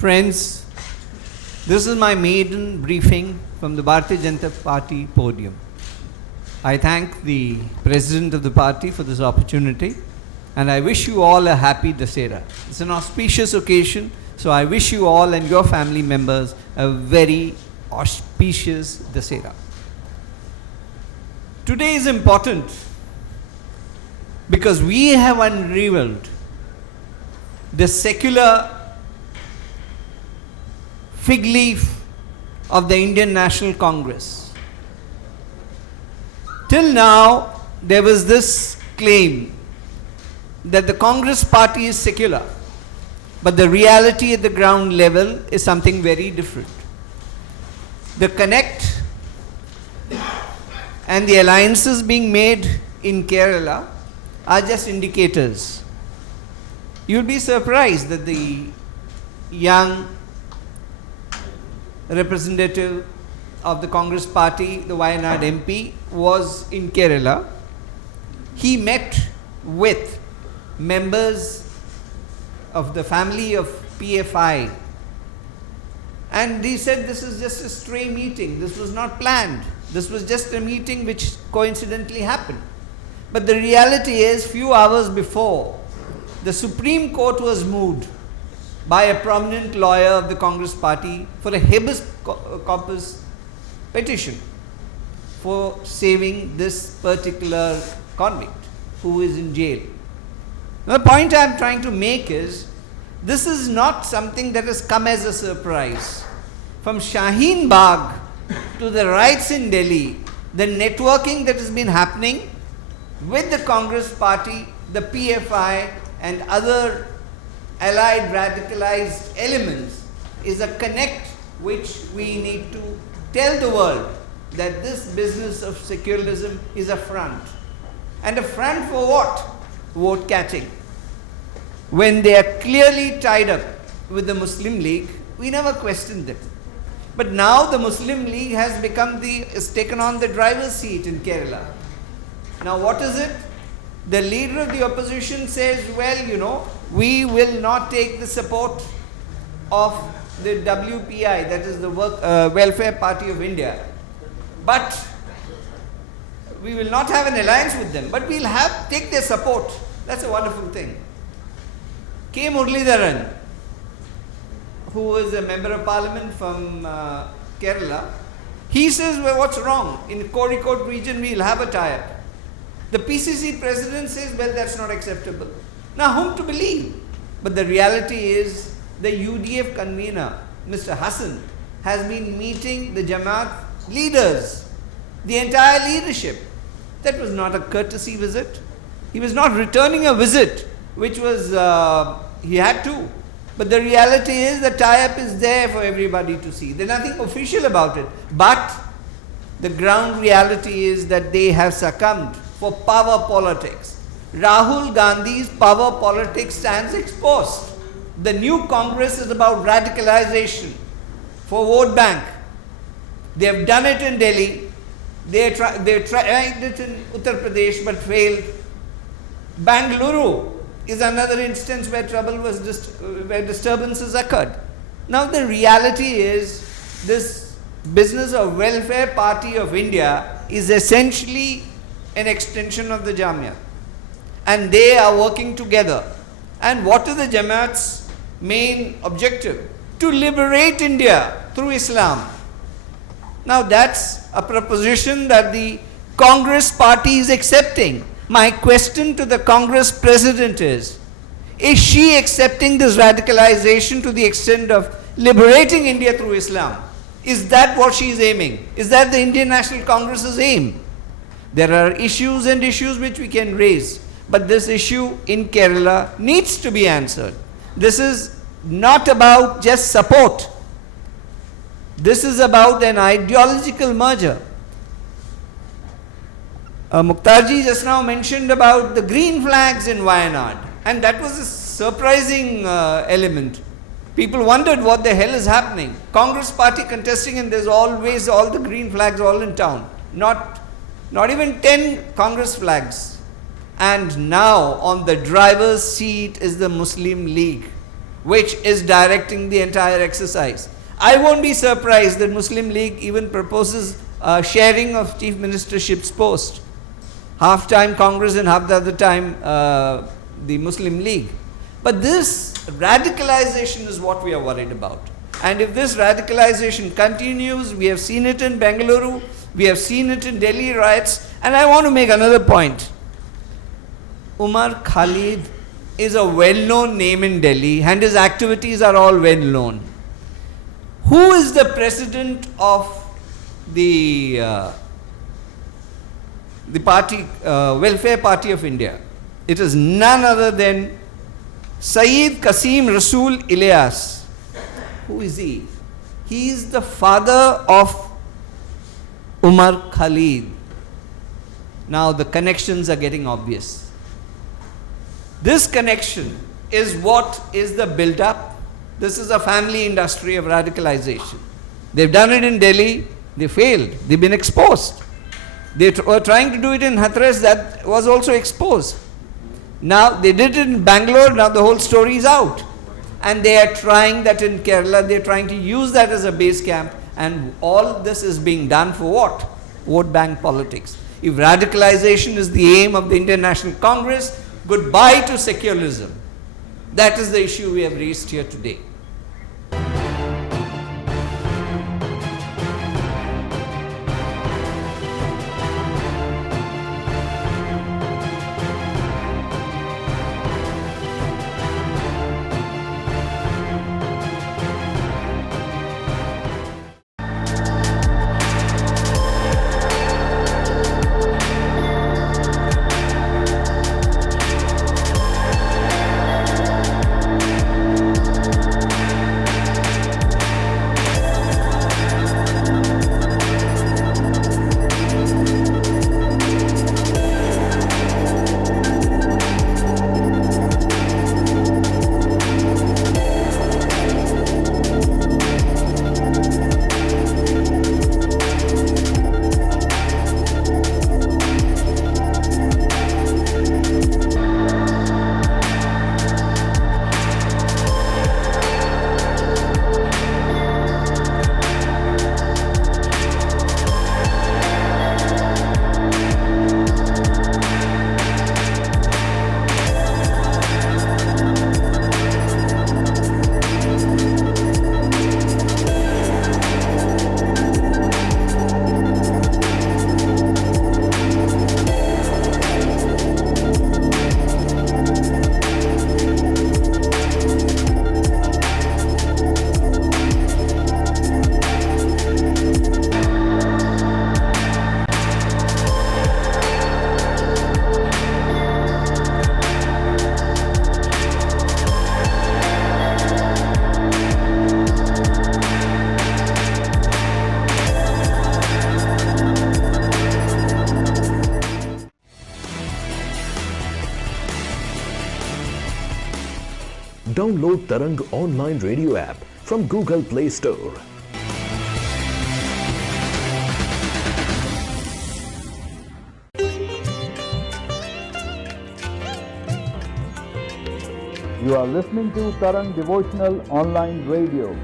Friends, this is my maiden briefing from the Bharatiya Janata Party podium. I thank the President of the party for this opportunity, and I wish you all a happy Dussehra. It's an auspicious occasion, so I wish you all and your family members a very auspicious Dussehra. Today is important because we have unraveled the secular fig leaf of the Indian National Congress. Till now, there was this claim that the Congress party is secular, but the reality at the ground level is something very different. The connect and the alliances being made in Kerala are just indicators. You'll be surprised that the young representative of the Congress party, the Wayanad MP, was in Kerala. He met with members of the family of PFI, and he said this is just a stray meeting. This was not planned. This was just a meeting which coincidentally happened. But the reality is, few hours before, the Supreme Court was moved by a prominent lawyer of the Congress party for a habeas corpus petition for saving this particular convict who is in jail. Now, the point I am trying to make is, this is not something that has come as a surprise. From Shaheen Bagh to the riots in Delhi, the networking that has been happening with the Congress party, the PFI and other allied radicalized elements is a connect which we need to tell the world that this business of secularism is a front. And a front for what? Vote catching. When they are clearly tied up with the Muslim League, we never questioned them. But now the Muslim League has taken on the driver's seat in Kerala. Now what is it? The leader of the opposition says, well, we will not take the support of the WPI, that is the Welfare Party of India. But we will not have an alliance with them, but we'll take their support. That's a wonderful thing. K. Muralidharan, who is a member of parliament from Kerala, he says, well, what's wrong? In Kozhikode region, we'll have a tie-up. The PCC president says, well, that's not acceptable. Now, whom to believe? But the reality is, the UDF convener, Mr. Hassan, has been meeting the Jamaat leaders, the entire leadership. That was not a courtesy visit. He was not returning a visit, which was, he had to. But the reality is, the tie-up is there for everybody to see. There's nothing official about it. But the ground reality is that they have succumbed for power politics. Rahul Gandhi's power politics stands exposed. The new Congress is about radicalization for vote bank. They have done it in Delhi. They tried it in Uttar Pradesh but failed. Bangalore is another instance where where disturbances occurred. Now the reality is, this business of Welfare Party of India is essentially an extension of the Jamia, and they are working together. And what is the Jamaat's main objective? To liberate India through Islam. Now that's a proposition that the Congress party is accepting. My question to the Congress president is she accepting this radicalization to the extent of liberating India through Islam? Is that what she is aiming? Is that the Indian National Congress's aim? There are issues and issues which we can raise, but this issue in Kerala needs to be answered. This is not about just support. This is about an ideological merger. Mukhtarji just now mentioned about the green flags in Wayanad, and that was a surprising element. People wondered what the hell is happening. Congress party contesting, and there's always all the green flags all in town. Not even 10 Congress flags. And now on the driver's seat is the Muslim League. which is directing the entire exercise. I won't be surprised that Muslim League even proposes sharing of chief ministership's post. Half time Congress and half the other time the Muslim League. But this radicalization is what we are worried about. And if this radicalization continues, we have seen it in Bengaluru, we have seen it in Delhi riots, and I want to make another point. Umar Khalid is a well-known name in Delhi and his activities are all well-known. Who is the president of the party, Welfare Party of India? It is none other than Sayyid Qasim Rasool Ilyas. Who is he? He is the father of Umar Khalid. Now the connections are getting obvious. This connection is what is the build-up. This is a family industry of radicalization. They've done it in Delhi, they failed, they've been exposed. They were trying to do it in Hathras, that was also exposed. Now they did it in Bangalore, now the whole story is out. And they are trying that in Kerala, they are trying to use that as a base camp, and all this is being done for what? Vote bank politics. If radicalization is the aim of the Indian National Congress, goodbye to secularism. That is the issue we have raised here today. Download Tarang online radio app from Google Play Store. You are listening to Tarang Devotional Online Radio.